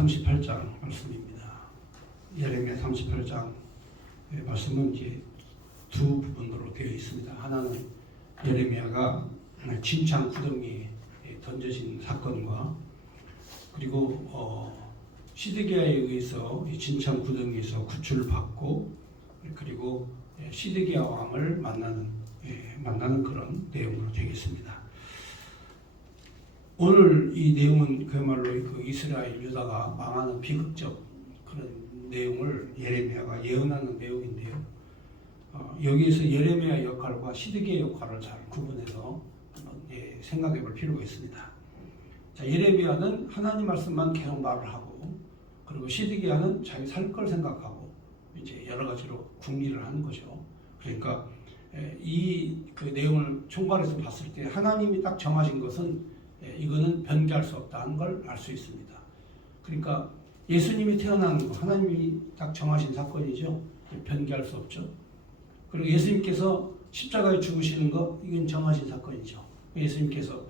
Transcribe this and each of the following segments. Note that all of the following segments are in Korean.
38장 말씀입니다. 예레미야 38장 말씀은 이제 두 부분으로 되어 있습니다. 하나는 예레미야가 진창 구덩이에 던져진 사건과 그리고 시드기야에 의해서 진창 구덩이에서 구출을 받고 그리고 시드기야 왕을 만나는 그런 내용으로 되겠습니다. 오늘 이 내용은 그야말로 그 이스라엘 유다가 망하는 비극적 그런 내용을 예레미야가 예언하는 내용인데요. 여기에서 예레미야 역할과 시드기야 역할을 잘 구분해서 생각해 볼 필요가 있습니다. 자, 예레미야는 하나님 말씀만 계속 말을 하고 그리고 시드기야는 자기 살 걸 생각하고 이제 여러 가지로 궁리를 하는 거죠. 그러니까 이 그 내용을 총괄해서 봤을 때 하나님이 딱 정하신 것은 이거는 변개할 수 없다는 걸 알 수 있습니다. 그러니까 예수님이 태어나는 거 하나님이 딱 정하신 사건이죠. 변개할 수 없죠. 그리고 예수님께서 십자가에 죽으시는 거 이건 정하신 사건이죠. 예수님께서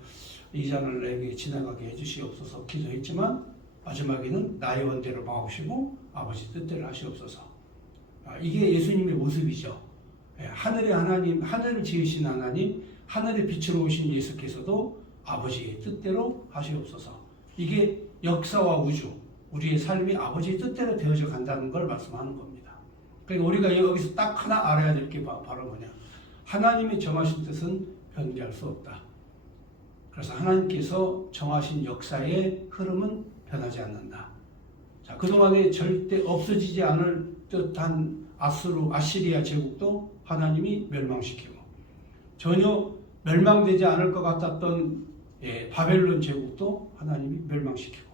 이 잔을 내게 지나가게 해주시옵소서 기도했지만 마지막에는 나의 원대로 마옵시고 아버지 뜻대로 하시옵소서. 이게 예수님의 모습이죠. 하늘의 하나님, 하늘을 지으신 하나님, 하늘의 빛으로 오신 예수께서도 아버지의 뜻대로 하시옵소서. 이게 역사와 우주, 우리의 삶이 아버지의 뜻대로 되어져 간다는 걸 말씀하는 겁니다. 그러니까 우리가 여기서 딱 하나 알아야 될 게 바로 뭐냐. 하나님이 정하신 뜻은 변개할 수 없다. 그래서 하나님께서 정하신 역사의 흐름은 변하지 않는다. 자, 그동안에 절대 없어지지 않을 듯한 아시리아 제국도 하나님이 멸망시키고 전혀 멸망되지 않을 것 같았던 바벨론 제국도 하나님이 멸망시키고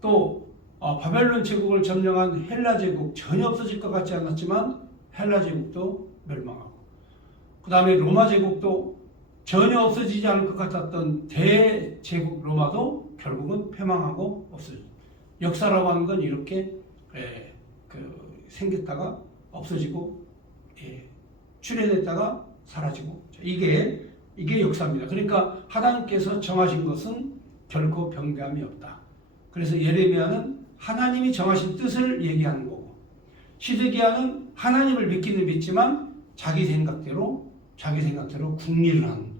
또 바벨론 제국을 점령한 헬라 제국 전혀 없어질 것 같지 않았지만 헬라 제국도 멸망하고 그 다음에 로마 제국도 전혀 없어지지 않을 것 같았던 대제국 로마도 결국은 패망하고 없어지고 역사라고 하는 건 이렇게 생겼다가 없어지고 출현했다가 사라지고 이게 역사입니다. 그러니까 하나님께서 정하신 것은 결코 변개함이 없다. 그래서 예레미야는 하나님이 정하신 뜻을 얘기하는 거고 시드기야는 하나님을 믿지만 자기 생각대로 궁리를 하는.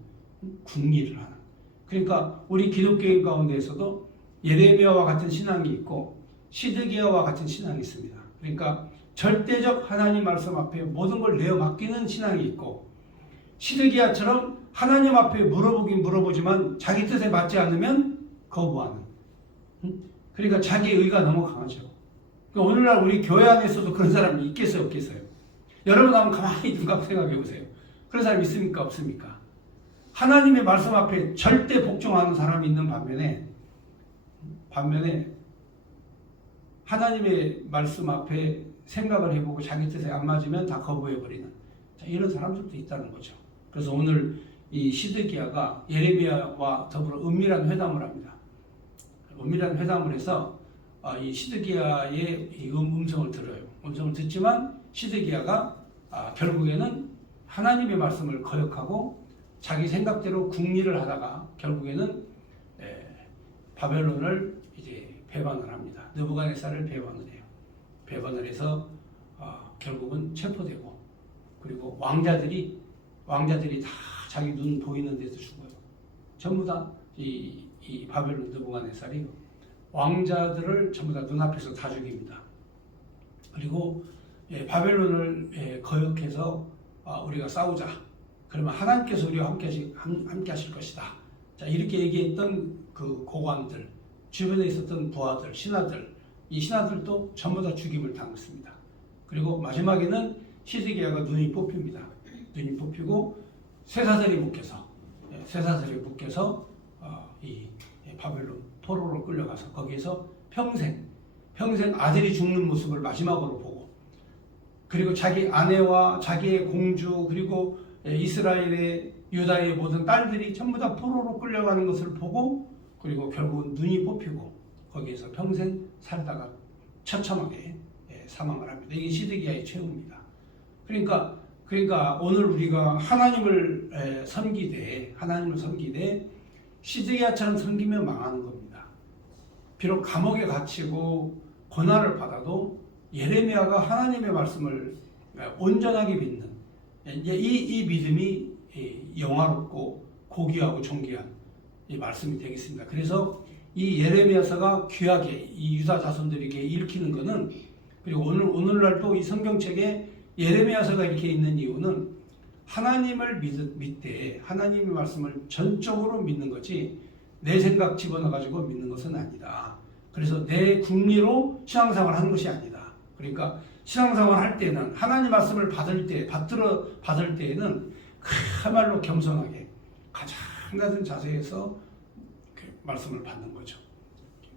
그러니까 우리 기독교인 가운데에서도 예레미야와 같은 신앙이 있고 시드기야와 같은 신앙이 있습니다. 그러니까 절대적 하나님 말씀 앞에 모든 걸 내어 맡기는 신앙이 있고 시드기야처럼 하나님 앞에 물어보지만 자기 뜻에 맞지 않으면 거부하는. 그러니까 자기 의가 너무 강하죠. 그러니까 오늘날 우리 교회 안에서도 그런 사람이 있겠어요, 없겠어요? 여러분 한번 가만히 눈 감고 생각해 보세요. 그런 사람이 있습니까, 없습니까? 하나님의 말씀 앞에 절대 복종하는 사람이 있는 반면에 하나님의 말씀 앞에 생각을 해보고 자기 뜻에 안 맞으면 다 거부해버리는 이런 사람들도 있다는 거죠. 그래서 오늘 이 시드기야가 예레미야와 더불어 은밀한 회담을 합니다. 은밀한 회담을 해서 이 시드기야의 이 음성을 들어요. 음성을 듣지만 시드기야가 결국에는 하나님의 말씀을 거역하고 자기 생각대로 궁리를 하다가 결국에는 바벨론을 이제 배반을 합니다. 느부갓네살을 배반을 해요. 배반을 해서 결국은 체포되고 그리고 왕자들이 다 자기 눈 보이는 데서 죽어요. 전부 다 이 바벨론 느부갓네살이 왕자들을 전부 다 눈앞에서 다 죽입니다. 그리고 바벨론을 거역해서 우리가 싸우자. 그러면 하나님께서 우리와 함께 하실 것이다. 자, 이렇게 얘기했던 그 고관들, 주변에 있었던 부하들, 신하들, 이 신하들도 전부 다 죽임을 당했습니다. 그리고 마지막에는 시드기야가 눈이 뽑힙니다. 눈이 뽑히고 쇠사슬이 묶여서 이 바벨론 포로로 끌려가서 거기에서 평생 아들이 죽는 모습을 마지막으로 보고 그리고 자기 아내와 자기의 공주 그리고 이스라엘의 유다의 모든 딸들이 전부 다 포로로 끌려가는 것을 보고 그리고 결국은 눈이 뽑히고 거기에서 평생 살다가 처참하게 사망을 합니다. 이게 시드기야의 최후입니다. 그러니까 오늘 우리가 하나님을 섬기되 시드기야처럼 섬기면 망하는 겁니다. 비록 감옥에 갇히고 고난을 받아도 예레미야가 하나님의 말씀을 온전하게 믿는 이 믿음이 영화롭고 고귀하고 존귀한 이 말씀이 되겠습니다. 그래서 이 예레미야서가 귀하게 이 유다 자손들에게 읽히는 것은, 그리고 오늘날 또 이 성경책에 예레미야서가 이렇게 있는 이유는 하나님을 믿되 하나님의 말씀을 전적으로 믿는 거지 내 생각 집어넣어가지고 믿는 것은 아니다. 그래서 내 궁리로 신앙생활을 하는 것이 아니다. 그러니까 신앙생활을 할 때는 하나님 말씀을 받을 때에는 그야말로 겸손하게 가장 낮은 자세에서 그 말씀을 받는 거죠.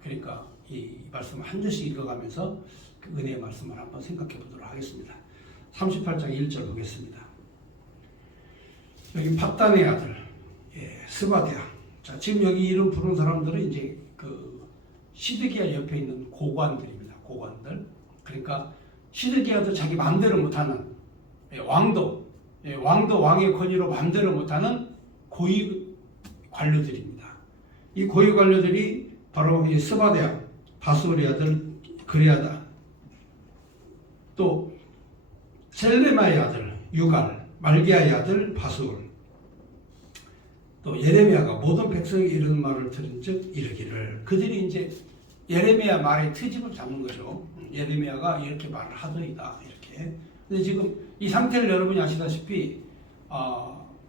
그러니까 이 말씀을 한 절씩 읽어가면서 그 은혜의 말씀을 한번 생각해 보도록 하겠습니다. 38장 1절 보겠습니다. 여기 밧단의 아들 스바랴. 자, 지금 여기 이름 부른 사람들은 이제 그 시드기야 옆에 있는 고관들입니다. 고관들. 그러니까 시드기야도 자기 마음대로 못하는 왕도 왕의 권위로 마음대로 못하는 고위 관료들입니다. 이 고위 관료들이 바로 이 스바랴, 바수리 아들 그리아다, 또 셀레마의 아들 유갈, 말기야의 아들 바술, 또 예레미야가 모든 백성이 이르는 말을 들은즉 이르기를. 그들이 이제 예레미야 말의 트집을 잡는 거죠. 예레미야가 이렇게 말을 하더이다 이렇게. 근데 지금 이 상태를 여러분이 아시다시피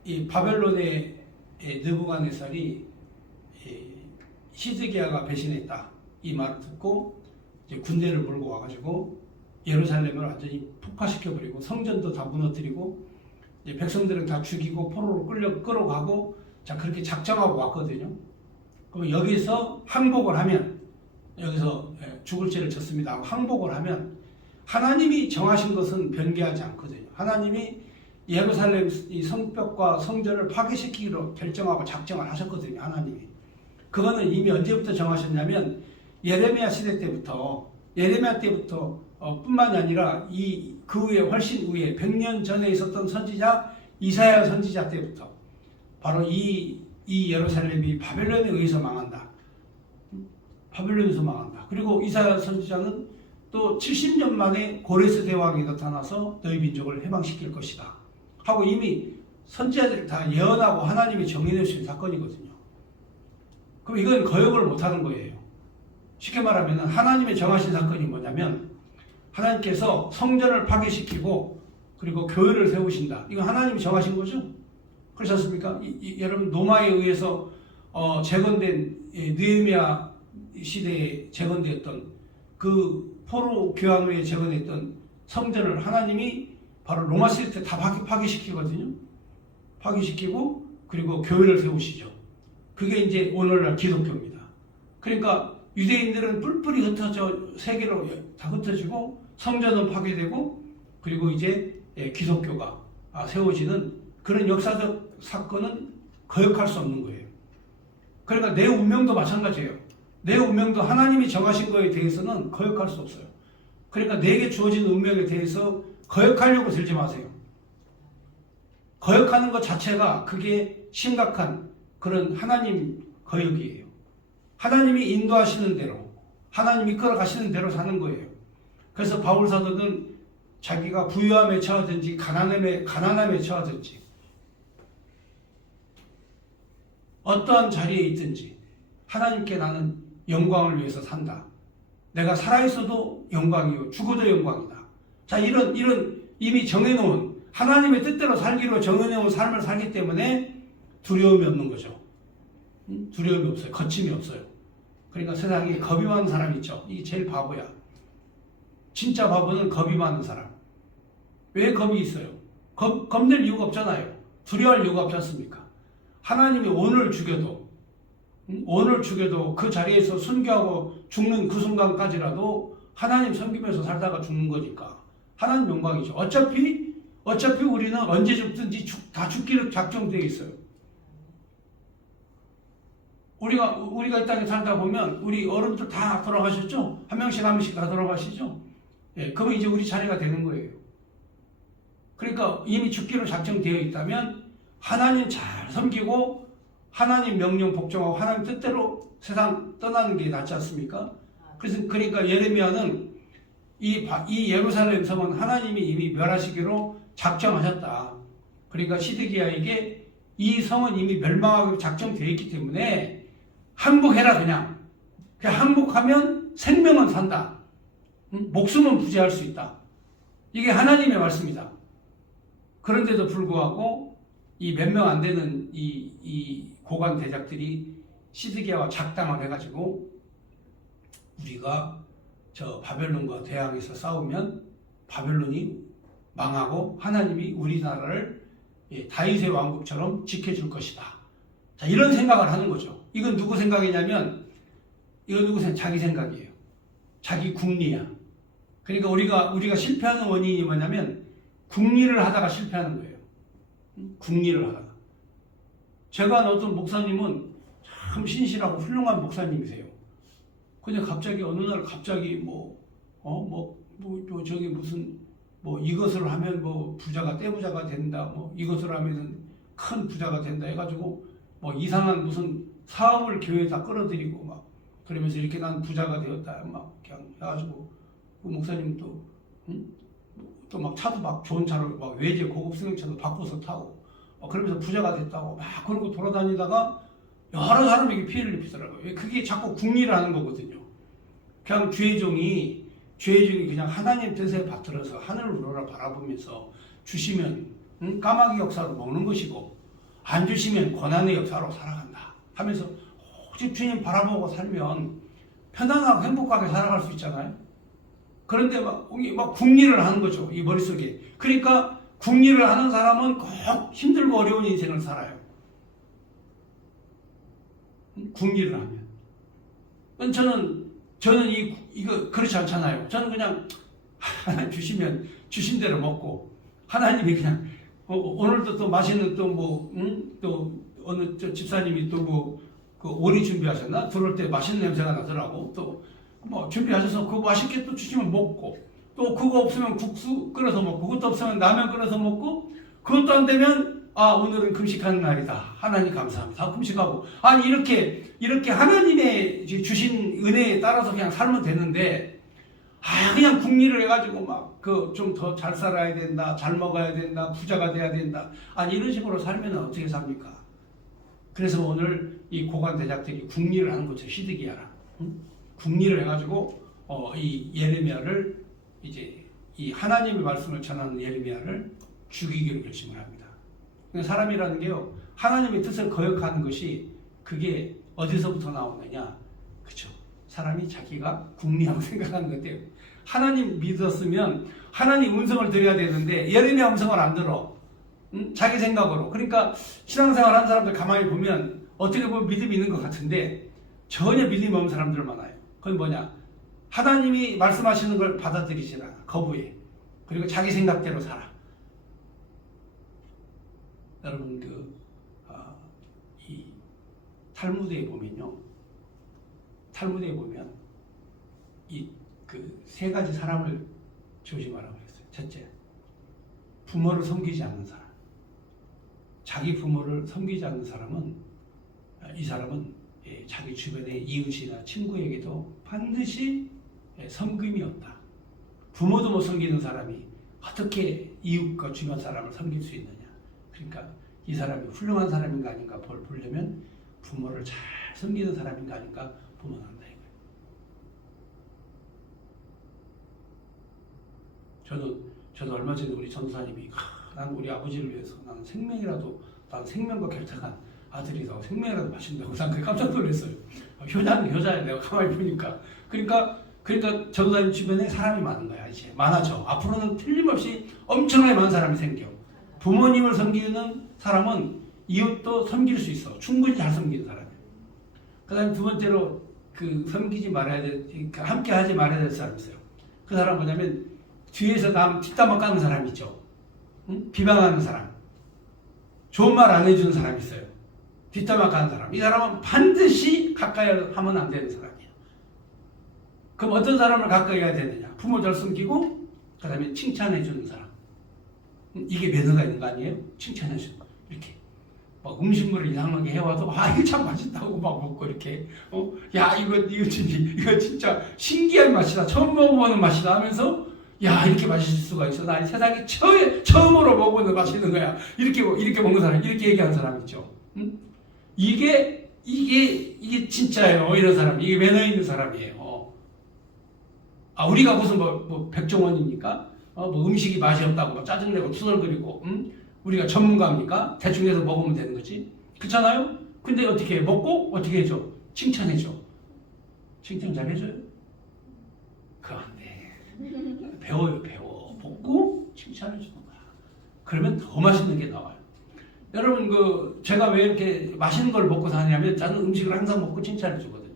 이 바벨론의 느부갓네살이 시드기야가 배신했다 이 말을 듣고 이제 군대를 몰고 와가지고 예루살렘을 완전히 폭파시켜버리고 성전도 다 무너뜨리고 이제 백성들은 다 죽이고 포로로 끌어가고 자 그렇게 작정하고 왔거든요. 그럼 여기서 항복을 하면, 여기서 죽을 죄를 졌습니다 하고 항복을 하면 하나님이 정하신 것은 변개하지 않거든요. 하나님이 예루살렘 이 성벽과 성전을 파괴시키기로 결정하고 작정을 하셨거든요. 하나님이. 그거는 이미 언제부터 정하셨냐면 예레미야 시대 때부터, 예레미야 때부터 뿐만이 아니라 그 후에 훨씬 후에 100년 전에 있었던 선지자 이사야 선지자 때부터 바로 이 예루살렘이 바벨론에 의해서 망한다. 바벨론에서 망한다. 그리고 이사야 선지자는 또 70년 만에 고레스 대왕이 나타나서 너희 민족을 해방시킬 것이다 하고 이미 선지자들이 다 예언하고 하나님이 정해내 주신 사건이거든요. 그럼 이건 거역을 못하는 거예요. 쉽게 말하면 하나님의 정하신 사건이 뭐냐면 하나님께서 성전을 파괴시키고 그리고 교회를 세우신다. 이건 하나님이 정하신 거죠. 그렇지 않습니까? 여러분 노마에 의해서 재건된 느헤미야 시대에 재건됐던 그 포로 교환 후에 재건했던 성전을 하나님이 바로 로마 시대 때 다 파괴시키거든요. 파괴시키고 그리고 교회를 세우시죠. 그게 이제 오늘날 기독교입니다. 그러니까 유대인들은 뿔뿔이 흩어져 세계로 다 흩어지고 성전은 파괴되고 그리고 이제 기독교가 세워지는 그런 역사적 사건은 거역할 수 없는 거예요. 그러니까 내 운명도 마찬가지예요. 내 운명도 하나님이 정하신 거에 대해서는 거역할 수 없어요. 그러니까 내게 주어진 운명에 대해서 거역하려고 들지 마세요. 거역하는 것 자체가 그게 심각한 그런 하나님 거역이에요. 하나님이 인도하시는 대로, 하나님이 이끌어가시는 대로 사는 거예요. 그래서 바울 사도는 자기가 부유함에 처하든지 가난함에 처하든지 어떠한 자리에 있든지 하나님께 나는 영광을 위해서 산다. 내가 살아있어도 영광이요 죽어도 영광이다. 자 이런 이미 정해놓은 하나님의 뜻대로 살기로 정해놓은 삶을 살기 때문에 두려움이 없는 거죠. 두려움이 없어요. 거침이 없어요. 그러니까 세상에 겁이 많은 사람이 있죠. 이게 제일 바보야. 진짜 바보는 겁이 많은 사람. 왜 겁이 있어요? 겁낼 이유가 없잖아요. 두려워할 이유가 없지 않습니까? 하나님이 오늘 죽여도 그 자리에서 순교하고 죽는 그 순간까지라도 하나님 섬기면서 살다가 죽는 거니까 하나님 영광이죠. 어차피 우리는 언제 죽든지 다 죽기로 작정되어 있어요. 우리가 이 땅에 살다 보면 우리 어른들 다 돌아가셨죠? 한 명씩 다 돌아가시죠? 예, 그러면 이제 우리 차례가 되는 거예요. 그러니까 이미 죽기로 작정되어 있다면 하나님 잘 섬기고 하나님 명령 복종하고 하나님 뜻대로 세상 떠나는 게 낫지 않습니까? 그래서 그러니까 예레미야는 이 예루살렘 성은 하나님이 이미 멸하시기로 작정하셨다. 그러니까 시드기야에게 이 성은 이미 멸망하기로 작정되어 있기 때문에 항복해라 그냥 항복하면 생명은 산다. 목숨은 부지할 수 있다. 이게 하나님의 말씀이다. 그런데도 불구하고 이 몇 명 안 되는 이 고관 대작들이 시드기야와 작당을 해가지고 우리가 저 바벨론과 대항해서 싸우면 바벨론이 망하고 하나님이 우리나라를 다윗의 왕국처럼 지켜줄 것이다. 자, 이런 생각을 하는 거죠. 이건 누구 생각이냐면 이건 누구 생각? 자기 생각이에요. 자기 궁리야. 그러니까 우리가 실패하는 원인이 뭐냐면 궁리를 하다가 실패하는 거예요. 궁리를 하다가. 제가 아는 어떤 목사님은 참 신실하고 훌륭한 목사님이세요. 근데 갑자기 어느 날 갑자기 저기 무슨 이것을 하면 부자가 떼부자가 된다. 이것을 하면은 큰 부자가 된다 해가지고 이상한 무슨 사업을 교회에다 끌어들이고 막 그러면서 이렇게 난 부자가 되었다 막 그냥 해가지고 그 목사님 또 막 차도 막 좋은 차를 막 외제 고급 승용차도 바꿔서 타고 그러면서 부자가 됐다고 막 그러고 돌아다니다가 여러 사람에게 피해를 입히더라고요. 그게 자꾸 궁리를 하는 거거든요. 그냥 주의 종이 그냥 하나님 뜻에 받들어서 하늘을 우러러 바라보면서 주시면 까마귀 역사로 먹는 것이고 안 주시면 고난의 역사로 살아간다 하면서 오직 주님 바라보고 살면 편안하고 행복하게 살아갈 수 있잖아요. 그런데 막 궁리를 하는 거죠. 이 머릿속에. 그러니까 궁리를 하는 사람은 꼭 힘들고 어려운 인생을 살아요. 궁리를 하면. 저는 이거 그렇지 않잖아요. 저는 그냥 하나님 주시면 주신 대로 먹고 하나님이 그냥 오늘도 또 맛있는 또 어느 집사님이 또 그 오리 준비하셨나? 들어올 때 맛있는 냄새가 나더라고. 또 준비하셔서 그거 맛있게 또 주시면 먹고 또 그거 없으면 국수 끓여서 먹고 그것도 없으면 라면 끓여서 먹고 그것도 안 되면 오늘은 금식하는 날이다. 하나님 감사합니다. 금식하고 이렇게 하나님의 주신 은혜에 따라서 그냥 살면 되는데 그냥 궁리를 해가지고 막 좀 더 잘 살아야 된다, 잘 먹어야 된다, 부자가 돼야 된다. 이런 식으로 살면 어떻게 삽니까? 그래서 오늘 이 고관 대작들이 궁리를 하는 거죠. 시드기야라. 궁리를 해가지고 이 예레미야를 이제 이 하나님의 말씀을 전하는 예레미야를 죽이기로 결심을 합니다. 사람이라는 게요, 하나님의 뜻을 거역하는 것이 그게 어디서부터 나오느냐? 그렇죠. 사람이 자기가 궁리하고 생각하는 것 때문에 하나님 믿었으면 하나님 음성을 들어야 되는데 예레미야 음성을 안 들어. 자기 생각으로. 그러니까 신앙생활 하는 사람들 가만히 보면 어떻게 보면 믿음이 있는 것 같은데 전혀 믿음이 없는 사람들 많아요. 그건 뭐냐? 하나님이 말씀하시는 걸 받아들이지 않아. 거부해. 그리고 자기 생각대로 살아. 여러분 이 탈무드에 보면요. 탈무드에 보면 이 그 세 가지 사람을 조심하라고 했어요. 첫째, 부모를 섬기지 않는 사람. 자기 부모를 섬기지 않는 사람은 이 사람은 자기 주변의 이웃이나 친구에게도 반드시 섬김이 없다. 부모도 못 섬기는 사람이 어떻게 이웃과 주변 사람을 섬길 수 있느냐. 그러니까 이 사람이 훌륭한 사람인가 아닌가 보려면 부모를 잘 섬기는 사람인가 아닌가 보면 한다. 저도 얼마 전에 우리 전도사님이 난 우리 아버지를 위해서 나는 생명과 결탁한 아들이라고 생명이라도 마신다고 난 그게 깜짝 놀랐어요. 효자는 효자야 내가 가만히 보니까. 그러니까 전도사님 주변에 사람이 많은 거야. 이제 많아져. 앞으로는 틀림없이 엄청나게 많은 사람이 생겨. 부모님을 섬기는 사람은 이웃도 섬길 수 있어. 충분히 잘 섬기는 사람이야. 그 다음에 두 번째로 섬기지 말아야 될, 함께 하지 말아야 될 사람이 있어요. 그 사람 뭐냐면 뒤에서 뒷담화 까는 사람 있죠. 응? 비방하는 사람. 좋은 말 안 해주는 사람 있어요. 뒷담화 까는 사람. 이 사람은 반드시 가까이 하면 안 되는 사람이에요. 그럼 어떤 사람을 가까이 해야 되느냐? 부모 잘 섬기고 그 다음에 칭찬해 주는 사람. 이게 매너가 있는 거 아니에요? 칭찬해 주는 거. 이렇게. 막 음식물을 이상하게 해와도 이거 참 맛있다고 막 먹고 이렇게 야 이거 진짜 신기한 맛이다, 처음 먹어보는 맛이다 하면서 야 이렇게 맛있을 수가 있어, 나 세상에 처음으로 먹어보는 맛있는 거야, 이렇게 먹는 사람, 이렇게 얘기하는 사람 있죠. 응? 이게 진짜예요. 이런 사람, 이게 매너 있는 사람이에요. 우리가 무슨 뭐 백종원입니까? 뭐 음식이 맛이 없다고 막 짜증내고 투덜거리고, 우리가 전문가입니까? 대충 해서 먹으면 되는 거지. 그렇잖아요? 근데 어떻게 해? 먹고 어떻게 해줘? 칭찬해줘. 칭찬 잘 해줘요? 그거 안 돼. 배워. 먹고 칭찬해주는 거야. 그러면 더 맛있는 게 나와요. 여러분, 제가 왜 이렇게 맛있는 걸 먹고 사냐면, 저는 음식을 항상 먹고 칭찬해주거든요.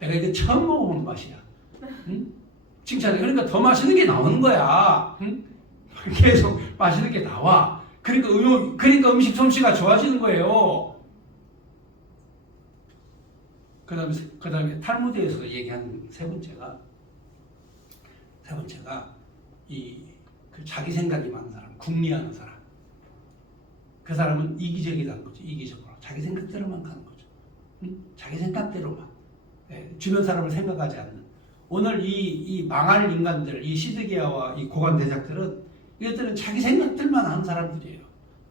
내가 이게 처음 먹어보는 맛이야. 응? 칭찬해. 그러니까 더 맛있는 게 나오는 거야. 응? 계속 맛있는 게 나와. 그러니까 음식 솜씨가 좋아지는 거예요. 그 다음에 탈무드에서 얘기하는 세 번째가 그 자기 생각이 많은 사람, 궁리하는 사람. 그 사람은 이기적이라는 거죠. 이기적으로 자기 생각대로만 가는 거죠. 자기 생각대로만. 주변 사람을 생각하지 않는. 오늘 이 망할 인간들, 이 시드기야와 이 고관 대작들은, 이것들은 자기 생각들만 하는 사람들이에요.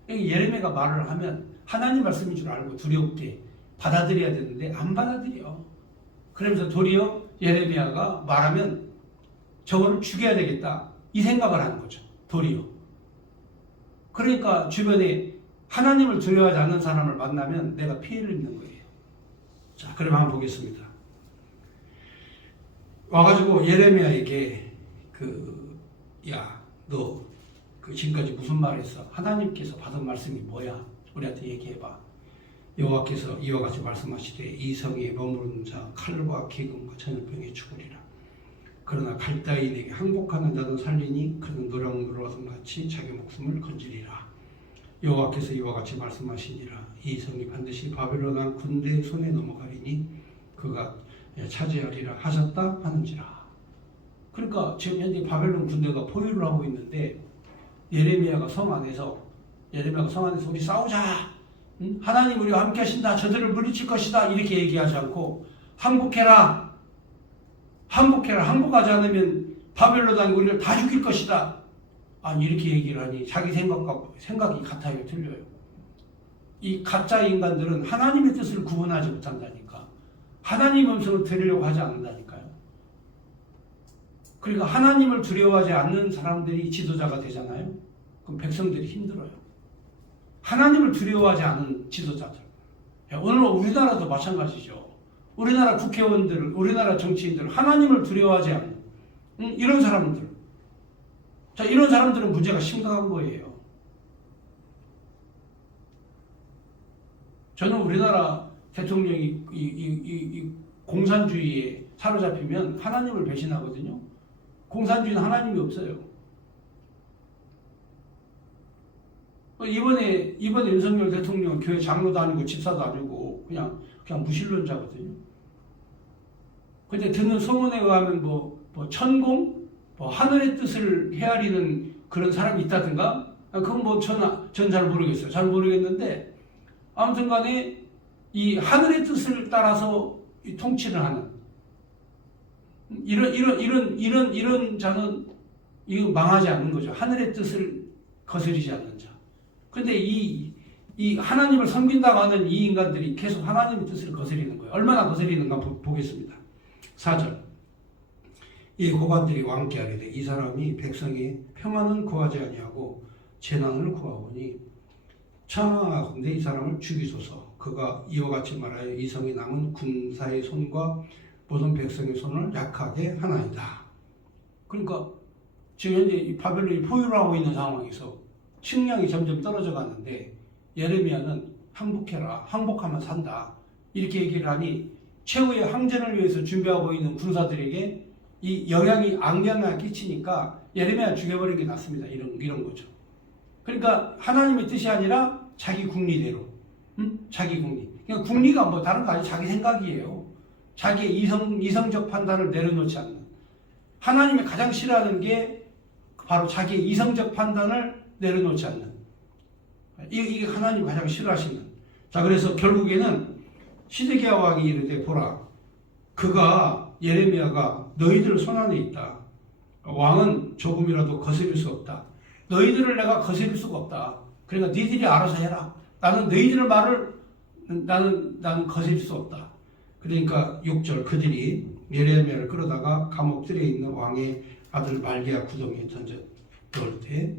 예레미야가 말을 하면 하나님 말씀인 줄 알고 두렵게 받아들여야 되는데 안 받아들여. 그러면서 도리어 예레미야가 말하면 저거를 죽여야 되겠다, 이 생각을 하는 거죠. 도리어. 그러니까 주변에 하나님을 두려워하지 않는 사람을 만나면 내가 피해를 입는 거예요. 자, 그럼 한번 보겠습니다. 와가지고 예레미야에게 너 지금까지 무슨 말 했어? 하나님께서 받은 말씀이 뭐야? 우리한테 얘기해봐. 여호와께서 이와 같이 말씀하시되 이 성에 머무르는 자 칼과 기근과 전염병에 죽으리라. 그러나 갈대인에게 항복하는 자는 살리니 그는 노랑노라성 같이 자기 목숨을 건지리라. 여호와께서 이와 같이 말씀하시니라. 이 성이 반드시 바벨론 왕 군대의 손에 넘어가리니 그가 차지하리라 하셨다 하는지라. 그러니까 지금 현재 바벨론 군대가 포위를 하고 있는데 예레미야가 성 안에서 우리 싸우자, 하나님 우리와 함께 하신다, 저들을 물리칠 것이다, 이렇게 얘기하지 않고 항복하지 않으면 바벨론 왕이 우리를 다 죽일 것이다, 이렇게 얘기를 하니 자기 생각이 같아요, 틀려요? 이 가짜 인간들은 하나님의 뜻을 구분하지 못한다니까. 하나님의 음성을 들으려고 하지 않는다니까요. 그러니까 하나님을 두려워하지 않는 사람들이 지도자가 되잖아요. 그럼 백성들이 힘들어요. 하나님을 두려워하지 않은 지도자들. 오늘 우리나라도 마찬가지죠. 우리나라 국회의원들, 우리나라 정치인들, 하나님을 두려워하지 않는 이런 사람들. 자, 이런 사람들은 문제가 심각한 거예요. 저는 우리나라 대통령이 이 공산주의에 사로잡히면 하나님을 배신하거든요. 공산주의는 하나님이 없어요. 이번에 윤석열 대통령 교회 장로도 아니고 집사도 아니고 그냥 무신론자거든요. 근데 듣는 소문에 의하면 뭐 천공, 하늘의 뜻을 헤아리는 그런 사람이 있다든가, 그건 전 잘 모르겠어요. 잘 모르겠는데 아무튼간에 이 하늘의 뜻을 따라서 통치를 하는 이런 자는 이거 망하지 않는 거죠. 하늘의 뜻을 거스리지 않는 자. 근데 이 하나님을 섬긴다고 하는 이 인간들이 계속 하나님의 뜻을 거스리는 거예요. 얼마나 거스리는가 보겠습니다. 4절. 이 고관들이 왕께 하리되 이 사람이 백성이 평안은 구하지 아니하고 재난을 구하오니 청하건대 이 사람을 죽이소서. 그가 이와 같이 말하여 이 성이 남은 군사의 손과 모든 백성의 손을 약하게 하나이다. 그러니까 지금 현재 이 바벨론이 포위를 하고 있는 상황에서 식량이 점점 떨어져 가는데 예레미야는 항복해라, 항복하면 산다, 이렇게 얘기를 하니 최후의 항전을 위해서 준비하고 있는 군사들에게 이 악영향을 끼치니까 예레미야 죽여버리는 게 낫습니다. 이런 거죠. 그러니까 하나님의 뜻이 아니라 자기 궁리대로, 자기 궁리. 그러니까 궁리가 다른 거 아니에요. 자기 생각이에요. 자기의 이성적 판단을 내려놓지 않는. 하나님이 가장 싫어하는 게 바로 자기의 이성적 판단을 내려놓지 않는. 이게 하나님 가장 싫어하시는. 자, 그래서 결국에는 시드기야 왕이 이르되 보라, 그가 예레미야가 너희들 손안에 있다. 왕은 조금이라도 거스릴 수 없다. 너희들을 내가 거스릴 수가 없다. 그러니까 너희들이 알아서 해라. 나는 너희들 말을 나는 거스릴 수 없다. 그러니까 6절, 그들이 예레미야를 끌어다가 감옥들에 있는 왕의 아들 말기야 구덩이에 던져 넣을 때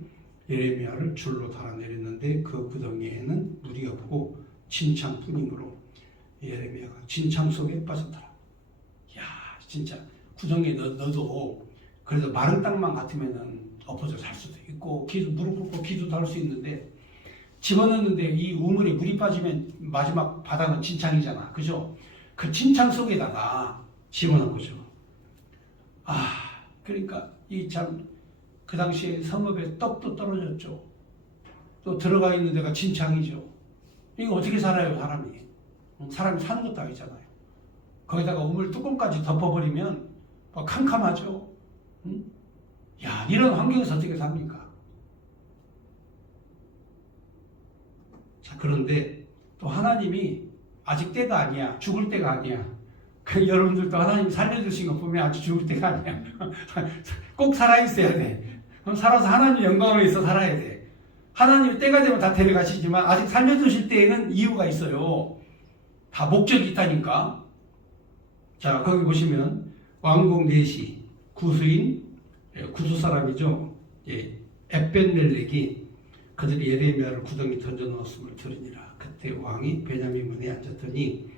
예레미야를 줄로 달아내렸는데 그 구덩이에는 무리가 보고 진창뿐이므로 예레미야가 진창 속에 빠졌더라. 야, 진짜 구덩이에 넣어도 그래도 마른 땅만 같으면은 엎어져 살 수도 있고 무릎 꿇고 기도도 할 수 있는데, 집어넣는데 이 우물에 물이 빠지면 마지막 바닥은 진창이잖아, 그죠? 그 진창 속에다가 집어넣은 거죠. 그러니까 이 참 그 당시에 성읍에 떡도 떨어졌죠. 또 들어가 있는 데가 진창이죠. 이거 어떻게 살아요, 사람이? 사람이 사는 것도 아니잖아요. 거기다가 우물 뚜껑까지 덮어버리면 캄캄하죠. 야, 이런 환경에서 어떻게 삽니까? 자, 그런데 또 하나님이 아직 때가 아니야, 죽을 때가 아니야. 여러분들도 하나님이 살려주신 거 보면 아직 죽을 때가 아니야. 꼭 살아있어야 돼. 살아서 하나님 영광을 위해서 살아야 돼. 하나님이 때가 되면 다 데려가시지만 아직 살려주실 때에는 이유가 있어요. 다 목적이 있다니까. 자, 거기 보시면 왕궁 내시 구수인, 구수 사람이죠. 에벤멜렉이 그들이 예레미야를 구덩이 던져 넣었음을 들으니라. 그때 왕이 베냐민 문에 앉았더니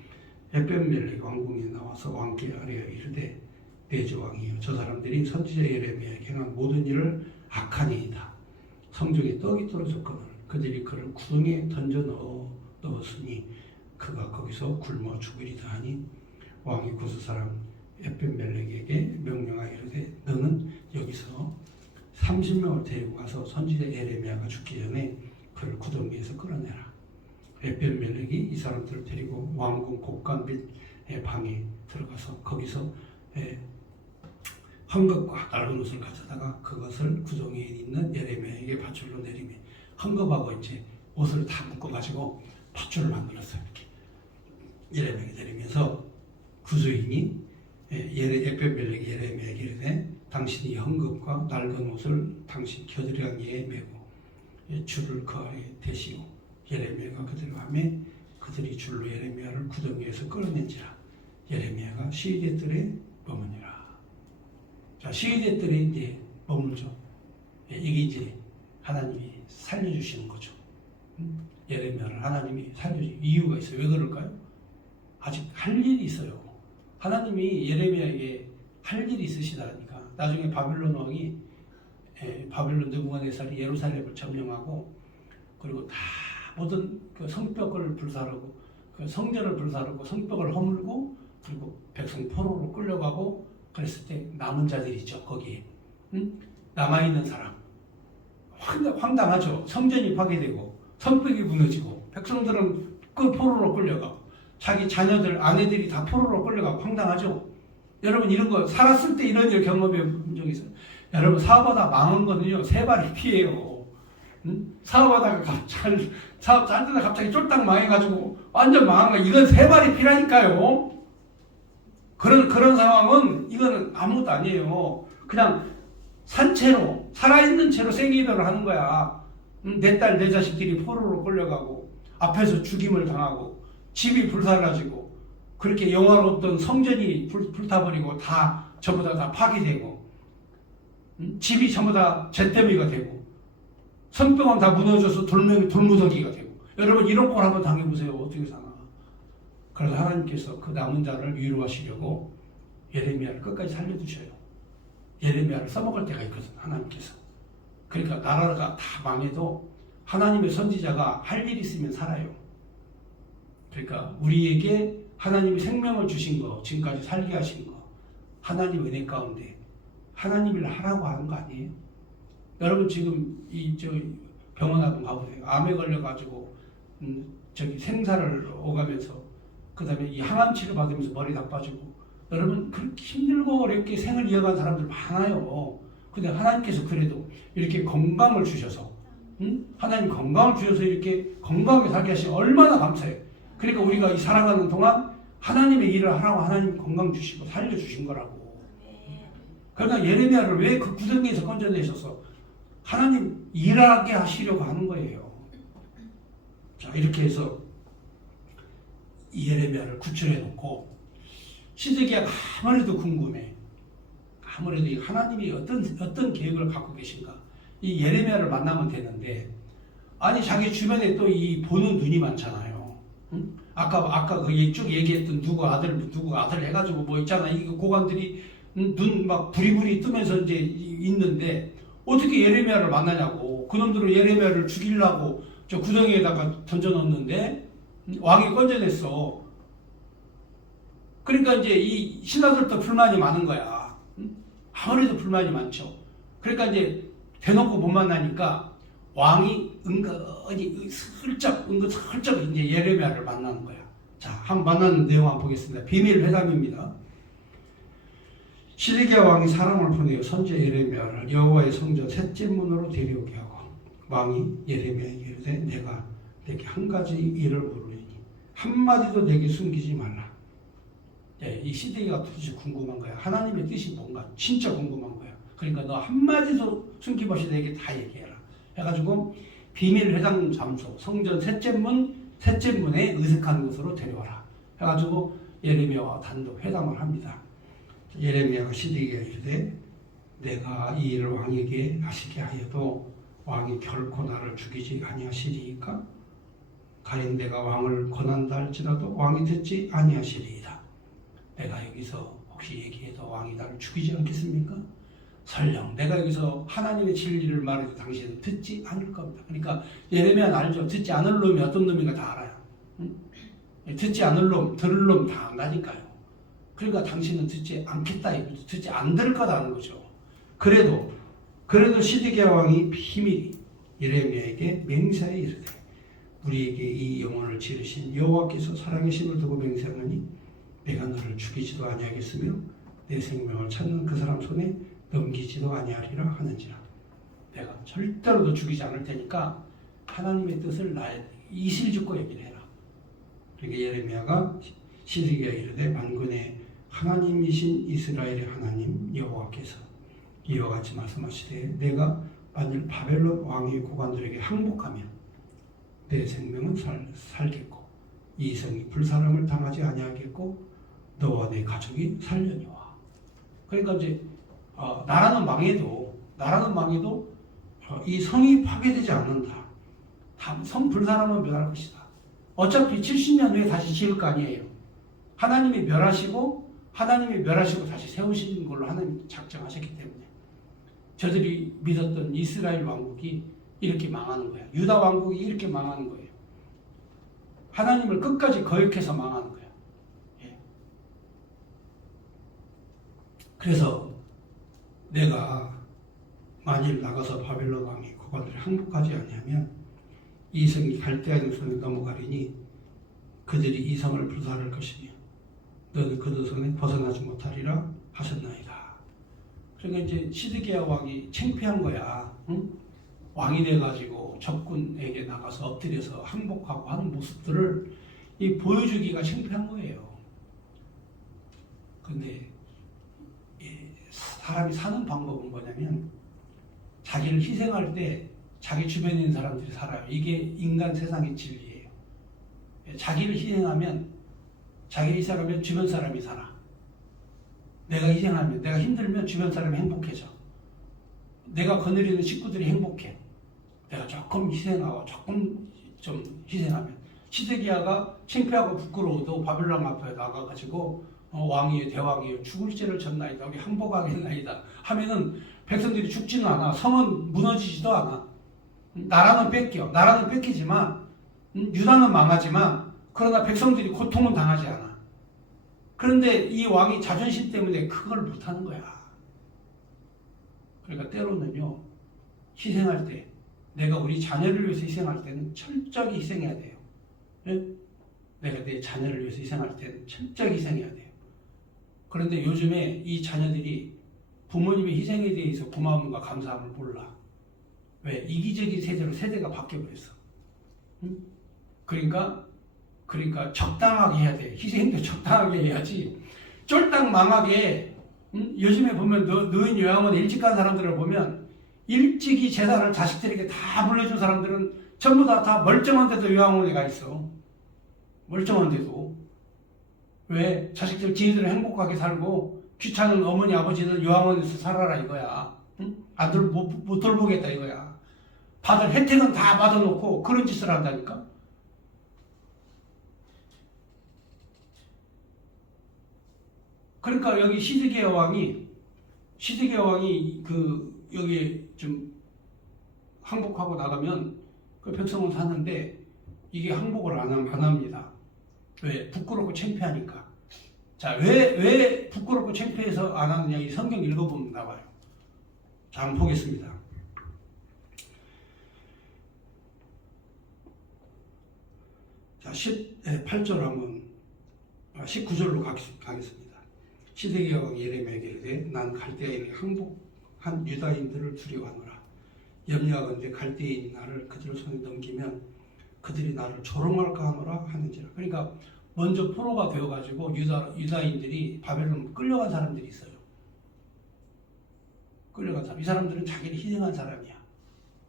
에벤멜렉 왕궁에 나와서 왕께 아뢰어 이르되 내주 왕이여, 저 사람들이 선지자 예레미야에게 행한 모든 일을 악하니이다. 성중에 떡이 떨어졌거늘 그들이 그를 구덩이에 던져 넣었으니 그가 거기서 굶어 죽으리다 하니 왕이 구수 사람 에벤멜렉에게 명령하여 이르되 너는 여기서 30명을 데리고 가서 선지자 예레미야가 죽기 전에 그를 구덩이에서 끌어내라. 에벤멜렉이 이 사람들을 데리고 왕궁 곡간 및 방에 들어가서 거기서 헝겊과 낡은 옷을 가져다가 그것을 구덩이에 있는 예레미야에게 밧줄로 내리며, 헝겊하고 이제 옷을 다 묶어가지고 밧줄을 만들었어요. 이렇게 예레미야에게 내리면서 구수인이 에벤멜렉이 예레미야에게 이르되 당신이 헝겊과 낡은 옷을 당신 겨드랑이에 메고 줄을 그 아래에 대시고 예레미야가 그들과 하매 그들이 줄로 예레미야를 구덩이에서 끌어낸지라. 예레미야가 시위대 뜰에 머무니라. 자, 시위대 뜰에 이제 머물죠. 이게 이제 하나님이 살려주시는 거죠. 예레미야를 하나님이 살려주는 이유가 있어요. 왜 그럴까요? 아직 할 일이 있어요. 하나님이 예레미야에게 할 일이 있으시다니까. 나중에 바빌론 왕이 바빌론 느부갓네살이 예루살렘을 점령하고 그리고 다 모든 그 성벽을 불사르고 그 성전을 불사르고 성벽을 허물고 그리고 백성 포로로 끌려가고 그랬을 때 남은 자들이 있죠. 거기에 남아있는 사람 황당하죠. 성전이 파괴되고 성벽이 무너지고 백성들은 그 포로로 끌려가고 자기 자녀들 아내들이 다 포로로 끌려가고 황당하죠. 여러분 이런 거 살았을 때 이런 일 경험해 본 적 있어요? 여러분 사업하다 망한 거는요 세 발이 피해요. 사업하다가 갑자기 쫄딱 망해가지고 완전 망한 거, 이건 세 발이 피라니까요. 그런 상황은 이거는 아무것도 아니에요. 그냥 산채로 살아있는 채로 생이별을 하는 거야. 내 딸 내 자식들이 포로로 끌려가고 앞에서 죽임을 당하고 집이 불살라지고 그렇게 영화로웠던 성전이 불타버리고 다 전부 다 파괴되고 집이 전부 다 잿더미가 되고 성벽은 다 무너져서 돌무더기가 되고, 여러분 이런 걸 한번 당해보세요. 어떻게 사나. 그래서 하나님께서 그 남은 자를 위로하시려고 예레미야를 끝까지 살려두셔요. 예레미야를 써먹을 때가 있거든, 하나님께서. 그러니까 나라가 다 망해도 하나님의 선지자가 할 일이 있으면 살아요. 그러니까 우리에게 하나님이 생명을 주신 거, 지금까지 살게 하신 거, 하나님 은혜 가운데 하나님 일을 하라고 하는 거 아니에요? 여러분 지금 병원 한번 가보세요. 암에 걸려가지고 생사를 오가면서 그 다음에 이 항암 치료 받으면서 머리 나빠지고, 여러분 그렇게 힘들고 어렵게 생을 이어간 사람들 많아요. 근데 하나님께서 그래도 이렇게 건강을 주셔서 하나님 건강을 주셔서 이렇게 건강하게 살게 하시면 얼마나 감사해요. 그러니까 우리가 이 살아가는 동안 하나님의 일을 하라고 하나님 건강 주시고 살려주신 거라고. 그러니까 예레미야를 왜 그 구덩이에서 건져내셔서 하나님 일하게 하시려고 하는 거예요. 자, 이렇게 해서 이 예레미야를 구출해 놓고 시드기야가 아무래도 궁금해. 아무래도 이 하나님이 어떤 계획을 갖고 계신가. 이 예레미야를 만나면 되는데, 아니 자기 주변에 또 이 보는 눈이 많잖아요. 응? 아까 그 쭉 얘기했던 누구 아들 해가지고 뭐 있잖아. 이 고관들이 눈 막 부리부리 뜨면서 이제 있는데 어떻게 예레미야를 만나냐고. 그놈들은 예레미야를 죽이려고 저 구덩이에다가 던져놓는데 왕이 건져냈어. 그러니까 이제 이 신하들도 불만이 많은 거야. 아무래도 불만이 많죠. 그러니까 이제 대놓고 못 만나니까 왕이 은근히 슬쩍 이제 예레미야를 만나는 거야. 자, 한번 만나는 내용 한번 보겠습니다. 비밀 회담입니다. 시드기야 왕이 사람을 보내어 선지자 예레미야를 여호와의 성전 셋째 문으로 데려오게 하고 왕이 예레미야에게 이르되 내가 내게 한 가지 일을 물으리니 한마디도 내게 숨기지 말라. 예, 이 시드기야가 도대체 궁금한 거야. 하나님의 뜻이 뭔가 진짜 궁금한 거야. 그러니까 너 한마디도 숨김없이 내게 다 얘기해라. 해가지고 비밀 회당 장소 성전 셋째 문에 의색한 곳으로 데려와라. 해가지고 예레미야와 단독 회담을 합니다. 예레미야가 시드기야에게 이르되 내가 이 일을 왕에게 하시게 하여도 왕이 결코 나를 죽이지 아니하시리이까? 가령 내가 왕을 권한다 할지라도 왕이 듣지 아니하시리이다. 내가 여기서 혹시 얘기해도 왕이 나를 죽이지 않겠습니까? 설령 내가 여기서 하나님의 진리를 말해도 당신은 듣지 않을 겁니다. 그러니까 예레미야는 알죠. 듣지 않을 놈이 어떤 놈인가 다 알아요. 응? 듣지 않을 놈, 들을 놈 다 안다니까요. 그러니까 당신은 듣지 않겠다, 듣지 안 들 거다는 거죠. 그래도 시드기야 왕이 비밀히 예레미야에게 맹세하여 이르되 우리에게 이 영혼을 지으신 여호와께서 살아계심을 두고 맹세하노니 내가 너를 죽이지도 아니하겠으며 내 생명을 찾는 그 사람 손에 넘기지도 아니하리라 하는지라. 내가 절대로 너 죽이지 않을 테니까 하나님의 뜻을 나의 이실직고 얘기를 해라. 그러니까 예레미야가 시드기야 이르되 만군의 하나님이신 이스라엘의 하나님 여호와께서 이와 같이 말씀하시되 내가 만일 바벨론 왕의 고관들에게 항복하면 내 생명은 살겠고 이 성이 불사람을 당하지 아니하겠고 너와 내 가족이 살려니와. 그러니까 이제 나라는 망해도 이 성이 파괴되지 않는다. 성 불사람은 멸할 것이다. 어차피 70년 후에 다시 지을 거 아니에요. 하나님이 멸하시고 다시 세우신 걸로 하나님 작정하셨기 때문에 저들이 믿었던 이스라엘 왕국이 이렇게 망하는 거예요. 유다 왕국이 이렇게 망하는 거예요. 하나님을 끝까지 거역해서 망하는 거예요. 예. 그래서 내가 만일 나가서 바벨론 왕이 고관들을 항복하지 아니하면 이 성이 갈대아인 손에 넘어가리니 그들이 이 성을 불살할 것이며 너는 그들 손에 벗어나지 못하리라 하셨나이다. 그러니까 이제 시드기야 왕이 창피한 거야. 응? 왕이 돼가지고 적군에게 나가서 엎드려서 항복하고 하는 모습들을 보여주기가 창피한 거예요. 근데 사람이 사는 방법은 뭐냐면 자기를 희생할 때 자기 주변에 있는 사람들이 살아요. 이게 인간 세상의 진리예요. 자기를 희생하면 주변 사람이 살아. 내가 힘들면 주변 사람이 행복해져. 내가 거느리는 식구들이 행복해. 내가 조금 희생하고 조금 좀 희생하면. 시드기야가 창피하고 부끄러워도 바벨론 앞에 나가가지고 왕이여 대왕이여 죽을 죄를 졌나이다. 우리 항복하겠나이다 하면은 백성들이 죽지는 않아. 성은 무너지지도 않아. 나라는 뺏기지만 유다는 망하지만 그러나 백성들이 고통은 당하지 않아. 그런데 이 왕이 자존심 때문에 그걸 못하는 거야. 그러니까 때로는요, 희생할 때, 내가 우리 자녀를 위해서 희생할 때는 철저히 희생해야 돼요. 네? 내가 내 자녀를 위해서 희생할 때는 철저히 희생해야 돼요. 그런데 요즘에 이 자녀들이 부모님의 희생에 대해서 고마움과 감사함을 몰라. 왜? 이기적인 세대로 세대가 바뀌어버렸어. 응? 그러니까 그러니까 적당하게 해야 돼. 희생도 적당하게 해야지. 쫄딱 망하게, 요즘에 보면 노인 요양원 일찍 간 사람들을 보면 일찍이 재산을 자식들에게 다 물려준 사람들은 전부 다 멀쩡한데도 요양원에 가 있어. 멀쩡한데도. 왜? 자식들 지네들 행복하게 살고 귀찮은 어머니 아버지는 요양원에서 살아라 이거야. 응? 아들 못 돌보겠다 이거야. 받을 혜택은 다 받아놓고 그런 짓을 한다니까. 그러니까 여기 시드기야 왕이 여기 좀 항복하고 나가면 그 백성은 사는데 이게 항복을 안 합니다. 왜? 부끄럽고 창피하니까. 자, 왜 부끄럽고 창피해서 안 하느냐? 이 성경 읽어보면 나와요. 자, 한번 보겠습니다. 자, 18절 한번, 19절로 가겠습니다. 시드기야 왕 예레미야에게 이르되 난 갈대아인이 항복한 유다인들을 두려워하노라. 염려하건대 갈대인이 나를 그들 손에 넘기면 그들이 나를 조롱할까 하노라 하는지라. 그러니까 먼저 포로가 되어가지고 유다인들이 바벨론 끌려간 사람들이 있어요. 끌려간 사람. 이 사람들은 자기를 희생한 사람이야.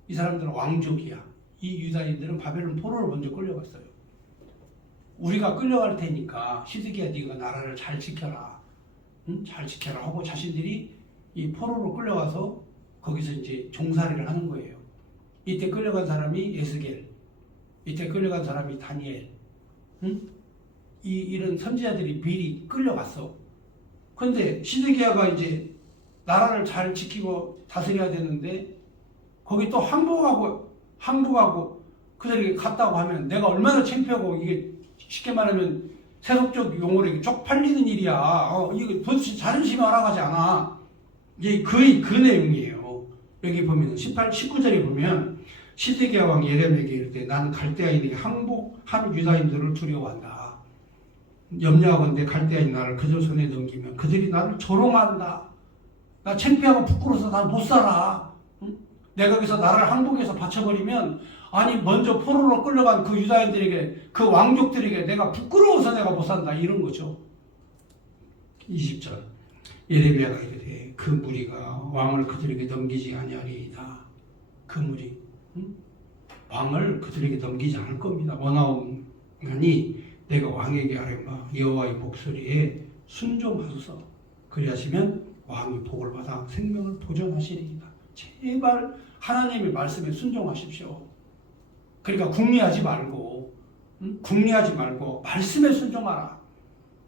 이 사람들은 왕족이야. 이 유다인들은 바벨론 포로를 먼저 끌려갔어요. 우리가 끌려갈 테니까 시드기야 네가 나라를 잘 지켜라. 응? 잘 지켜라 하고 자신들이 이 포로로 끌려가서 거기서 이제 종살이를 하는 거예요. 이때 끌려간 사람이 에스겔, 이때 끌려간 사람이 다니엘, 응? 이런 선지자들이 미리 끌려갔어. 근데 시드기야가 이제 나라를 잘 지키고 다스려야 되는데 거기 또 항복하고 그들에게 갔다고 하면 내가 얼마나 창피하고 이게 쉽게 말하면 세속적 용어로 이게 쪽팔리는 일이야. 이거 도대체 자존심이 알아가지 않아. 이게 거의 그 내용이에요. 여기 보면 19절에 보면 시드기야 왕 예레미야에게 이르되 나는 갈대아인에게 항복한 유다인들을 두려워한다. 염려하건대 갈대아인 나를 그들 손에 넘기면 그들이 나를 조롱한다. 나 창피하고 부끄러워서 나 못 살아. 응? 내가 여기서 나를 항복해서 바쳐버리면 아니 먼저 포로로 끌려간 그 유다인들에게 그 왕족들에게 내가 부끄러워서 내가 못 산다 이런 거죠. 20절 예레미야가 이르되 그 무리가 왕을 그들에게 넘기지 아니하리이다. 그 무리 왕을 그들에게 넘기지 않을 겁니다. 원하오나니 내가 왕에게 하려마 여호와의 목소리에 순종하소서. 그리하시면 왕이 복을 받아 생명을 보존하시리이다. 제발 하나님의 말씀에 순종하십시오. 그러니까 궁리하지 말고 말씀에 순종하라.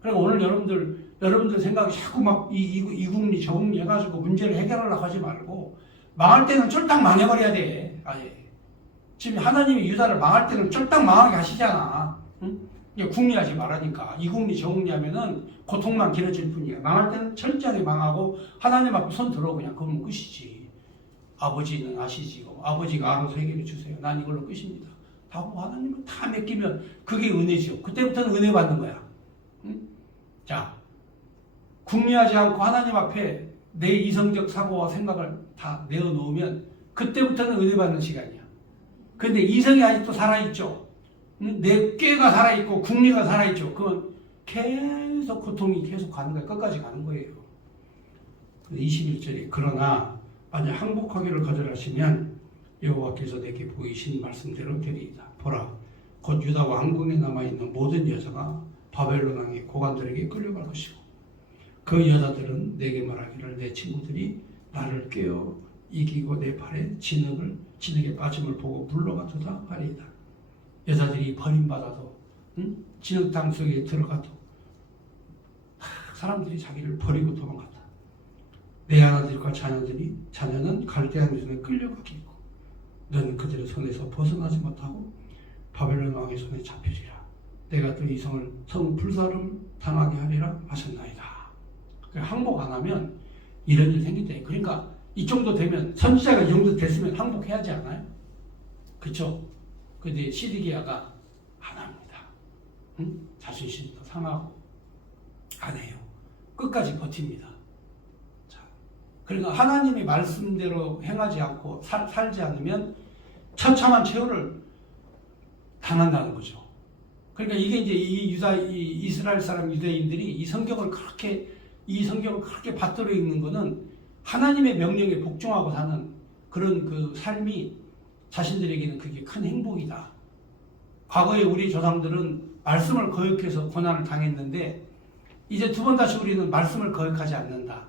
그러니까 오늘 여러분들 생각이 자꾸 막 이국리 저국리 해가지고 문제를 해결하려고 하지 말고 망할 때는 쫄딱 망해버려야 돼. 아예. 지금 하나님이 유다를 망할 때는 쫄딱 망하게 하시잖아. 응? 궁리하지 말라니까. 이국리 저국리 하면은 고통만 길어질 뿐이야. 망할 때는 철저하게 망하고 하나님 앞에 손 들어 그냥 그러면 끝이지. 아버지는 아시지요. 아버지가 알아서 해결해 주세요. 난 이걸로 끝입니다. 하고 하나님은 다 맡기면 그게 은혜죠. 그때부터는 은혜 받는 거야. 응? 자, 궁리하지 않고 하나님 앞에 내 이성적 사고와 생각을 다 내어놓으면 그때부터는 은혜 받는 시간이야. 근데 이성이 아직도 살아있죠. 응? 내 꾀가 살아있고 궁리가 살아있죠. 그건 계속 고통이 계속 가는 거예요. 끝까지 가는 거예요. 21절에 그러나 만약 항복하기를 거절하시면 여호와께서 내게 보이신 말씀대로 되리이다. 보라, 곧 유다 왕궁에 남아있는 모든 여자가 바벨론 왕의 고관들에게 끌려갈 것이고 그 여자들은 내게 말하기를 내 친구들이 나를 꿰어 이기고 내 팔에 진흙에 빠짐을 보고 물러가도다 하리이다. 여자들이 버림받아도 진흙탕 속에 들어가도 사람들이 자기를 버리고 도망갔다. 내 아들과 자녀는 갈대아인 손에 끌려가기고 너는 그들의 손에서 벗어나지 못하고 바벨론 왕의 손에 잡히리라. 내가 또 이 성을 불사름 당하게 하리라 하셨나이다. 항복 안 하면 이런 일 생긴다. 그러니까 이 정도 되면 선지자가 이 정도 됐으면 항복해야지 않아요? 그렇죠? 근데 시드기야가 안 합니다. 응? 자존심도 상하고 안 해요. 끝까지 버팁니다. 자, 그러니까 하나님의 말씀대로 행하지 않고 살지 않으면 처참한 최후를 당한다는 거죠. 그러니까 이게 이제 이 이스라엘 사람 유대인들이 이 성경을 그렇게 받들어 읽는 거는 하나님의 명령에 복종하고 사는 그런 그 삶이 자신들에게는 그게 큰 행복이다. 과거에 우리 조상들은 말씀을 거역해서 고난을 당했는데 이제 두 번 다시 우리는 말씀을 거역하지 않는다.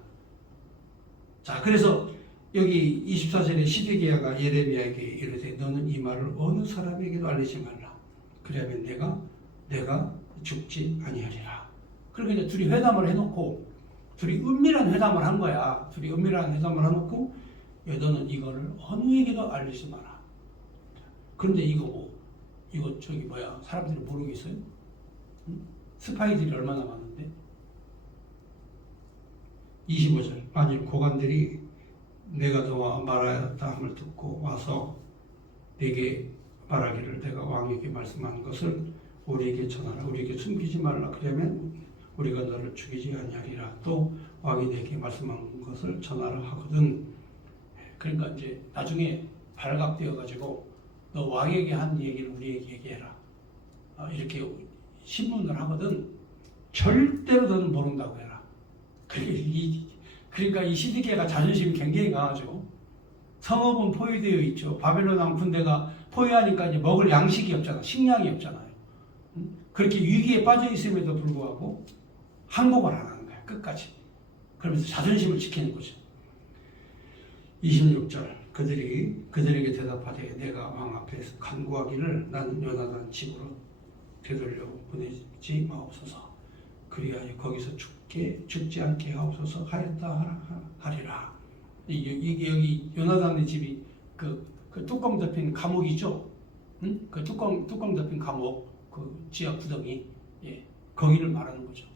자, 그래서 여기 24절에 시드기야가 예레미야에게 이르되 너는 이 말을 어느 사람에게도 알리지 말라. 그러면 내가 죽지 아니하리라. 그러니까 이제 둘이 회담을 해놓고 둘이 은밀한 회담을 한 거야. 둘이 은밀한 회담을 해놓고 너는 이거를 어느 에게도 알리지 마라. 그런데 이거 사람들이 모르겠어요? 응? 스파이들이 얼마나 많은데? 25절 만일 고관들이 내가 너와 말하였다 함을 듣고 와서 내게 말하기를 내가 왕에게 말씀한 것을 우리에게 전하라. 우리에게 숨기지 말라. 그러면 우리가 너를 죽이지 아니하리라. 또 왕이 내게 말씀한 것을 전하라 하거든. 그러니까 이제 나중에 발각되어 가지고 너 왕에게 한 얘기를 우리에게 얘기해라. 이렇게 신문을 하거든. 절대로 너는 모른다고 해라. 그러니까 이 시드기야가 자존심이 굉장히 강하죠. 성읍은 포위되어 있죠. 바벨론 왕 군대가 포위하니까 이제 먹을 양식이 없잖아. 식량이 없잖아요. 그렇게 위기에 빠져 있음에도 불구하고 항복을 안 하는 거야. 끝까지. 그러면서 자존심을 지키는 거죠. 26절 그들에게 대답하되 내가 왕 앞에서 간구하기를 나는 요나단 집으로 되돌려 보내지 마옵소서. 그리하여 거기서 죽지 않게 하옵소서 하였다 하리라. 여기 요나단의 집이 그 뚜껑 덮인 감옥이죠. 응? 그 뚜껑 덮인 감옥, 그 지하 구덩이, 거기를 말하는 거죠.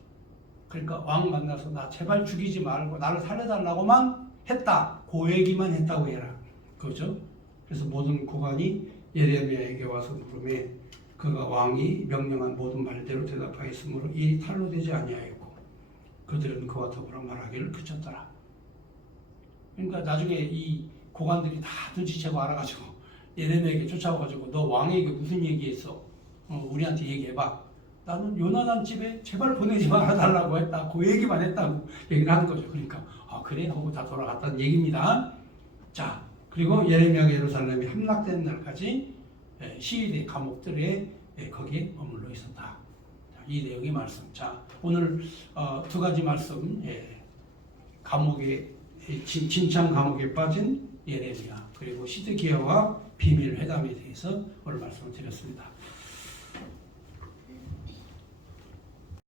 그러니까 왕 만나서 나 제발 죽이지 말고 나를 살려달라고만 했다. 그 얘기만 했다고 해라. 그죠? 그래서 모든 고관이 예레미야에게 와서 물으매 그가 왕이 명령한 모든 말대로 대답하였으므로 일이 탈로 되지 아니하였고 그들은 그와 더불어 말하기를 그쳤더라. 그러니까 나중에 이 고관들이 다 눈치채고 알아가지고 예레미야에게 쫓아와가지고 너 왕에게 무슨 얘기했어? 우리한테 얘기해봐. 나는 요나단 집에 제발 보내지 말아달라고 했다. 그 얘기만 했다고 얘기를 하는 거죠. 그러니까 그래 하고 다 돌아갔다는 얘기입니다. 자, 그리고 예레미야가 예루살렘이 함락되는 날까지 시위대 감옥들에 거기에 머물러 있었다. 자, 이 내용의 말씀. 자, 오늘 두 가지 말씀. 감옥에 진창 감옥에 빠진 예레미야 그리고 시드기야와 비밀 회담에 대해서 오늘 말씀을 드렸습니다.